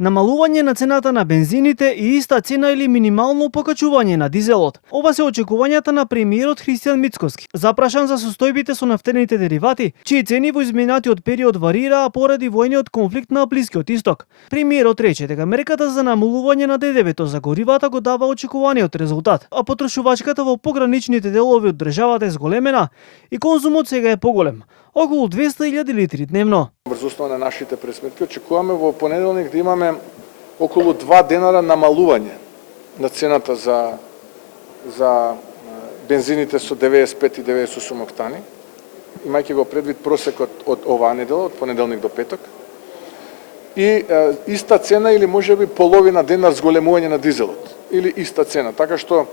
Намалување на цената на бензините и иста цена или минимално покачување на дизелот. Ова се очекувањата на премиерот Христијан Мицкоски, запрашан за состојбите со нафтените деривати, чии цени во изминатиот период варираа поради војниот конфликт на Блискиот Исток. Премиерот рече дека мерката за намалување на ДДВ-то за горивата го дава очекуваниот резултат, а потрошувачката во пограничните делови од државата е зголемена и конзумот сега е поголем, околу 200.000 литри дневно. Врз основа на нашите пресметки очекуваме во понеделник да имаме околу 2 денара намалување на цената за бензините со 95 и 98 октани, имајќи го предвид просекот од оваа недела, од понеделник до петок. И иста цена или можеби половина денар зголемување на дизелот, или иста цена, така што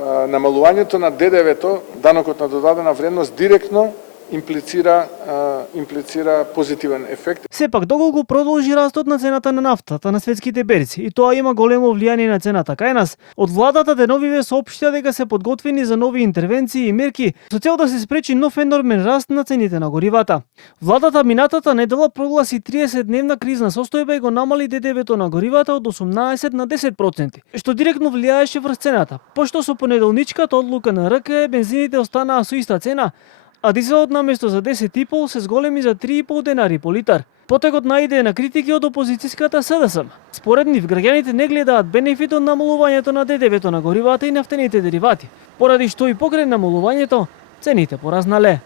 намалувањето на ДДВ-то, данокот на додадена вредност, директно имплицира позитивен ефект. Сепак, доколку продолжи растот на цената на нафтата на светските берци и тоа има големо влијание на цената кај нас, од владата деновиве соопштија дека се подготвени за нови интервенции и мерки со цел да се спречи нов енормен раст на цените на горивата. Владата минатата недела прогласи 30-дневна кризна состојба и го намали ДДВ-то на горивата од 18 на 10%, што директно влијаеше врз цената, пошто со понеделничката одлука на РКЕ бензините останаа со иста цена, а дизелот наместо за 10,5 се зголеми за 3,5 денари по литар. Потекот наиде на критики од опозицијската СДСМ. Според нив, граѓаните не гледаат бенефит од намалувањето на ДДВ-то на горивата и нафтените деривати, поради што и покрај намалувањето, цените пораснале.